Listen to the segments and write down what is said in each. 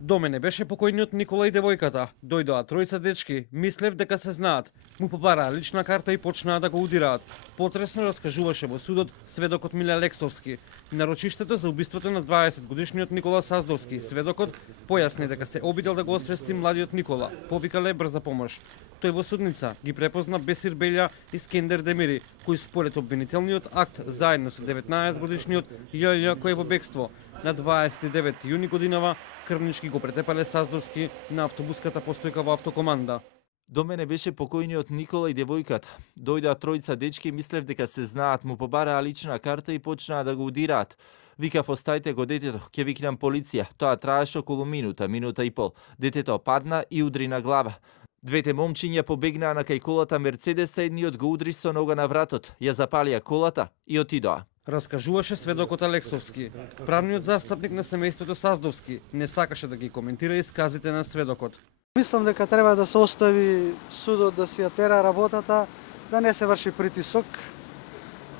До мене беше покојниот Никола и девојката. Дојдоа тројца дечки, мислев дека се знаат. Му побараа лична карта и почнаа да го удираат. Потресно раскажуваше во судот сведокот Миле Алексовски. На рочиштето за убиството на 20-годишниот Никола Саздовски, сведокот појасни дека се обидел да го освести младиот Никола. Повикале брза помош. Тој во судница ги препозна Бесир Белја и Скендер Демири, кои според обвинителниот акт заедно со 19-годишниот Јоља кој е во бегство. На 29 јуни годинава крвнички го претепале Саздовски на автобуската постојка во автокоманда. До мене беше покојниот Никола и девојката. Дојдоа тројца дечки, мислев дека се знаат, му побараа лична карта и почнаа да го удираат. Викав, оставите го детето, ќе викнам полиција. Тоа траеше околу минута и пол. Детето падна и удри на глава. Двете момчиња побегнаа на кај колата Мерцедес, а едниот го удри со нога на вратот. Ја запалија колата и отидоа. Раскажуваше сведокот Алексовски. Правниот застапник на семејството Саздовски не сакаше да ги коментира исказите на сведокот. Мислам дека треба да се остави судот да си ја тера работата, да не се врши притисок.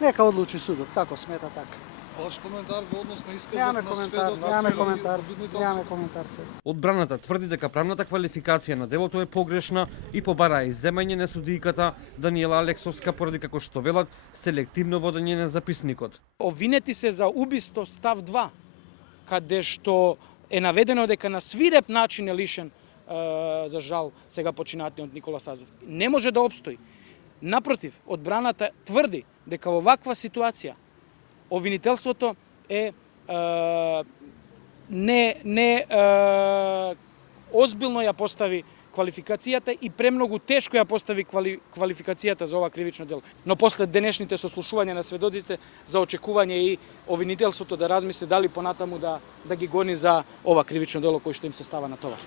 Нека одлучи судот, како смета така. Ваш коментар во однос на исказот Немаме на коментар, сведокот? немаме коментар. Одбраната тврди дека правната квалификација на делото е погрешна и побараа изземање на судијката Даниела Алексовска поради како што велат селективно водење на записникот. Обвинети се за убиство став 2, каде што е наведено дека на свиреп начин е лишен, за жал, сега починатиот Никола Саздовски. Не може да опстои. Напротив, одбраната тврди дека во ваква ситуација обвинителството е озбилно ја постави квалификацијата и премногу тешко ја постави квалификацијата за ова кривично дело. Но после денешните сослушувања на сведоците за очекување и обвинителството да размисли дали понатаму да ги гони за ова кривично дело кој што им се става на товар.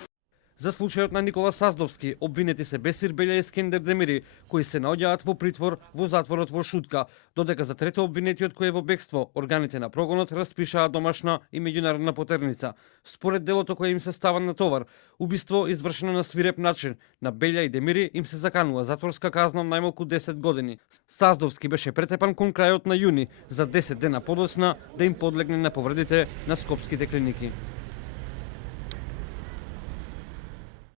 За случајот на Никола Саздовски, обвинети се Бесир Белја и Скендер Демири, кои се наоѓаат во притвор во затворот во Шутка, додека за трето обвинетиот кој е во бегство, органите на прогонот распишаа домашна и меѓународна потерница. Според делото кое им се става на товар, убиство извршено на свиреп начин, на Белја и Демири им се заканува затворска казна најмалку 10 години. Саздовски беше претепан кон крајот на јуни, за 10 дена подоцна да им подлегне на повредите на скопските клиники.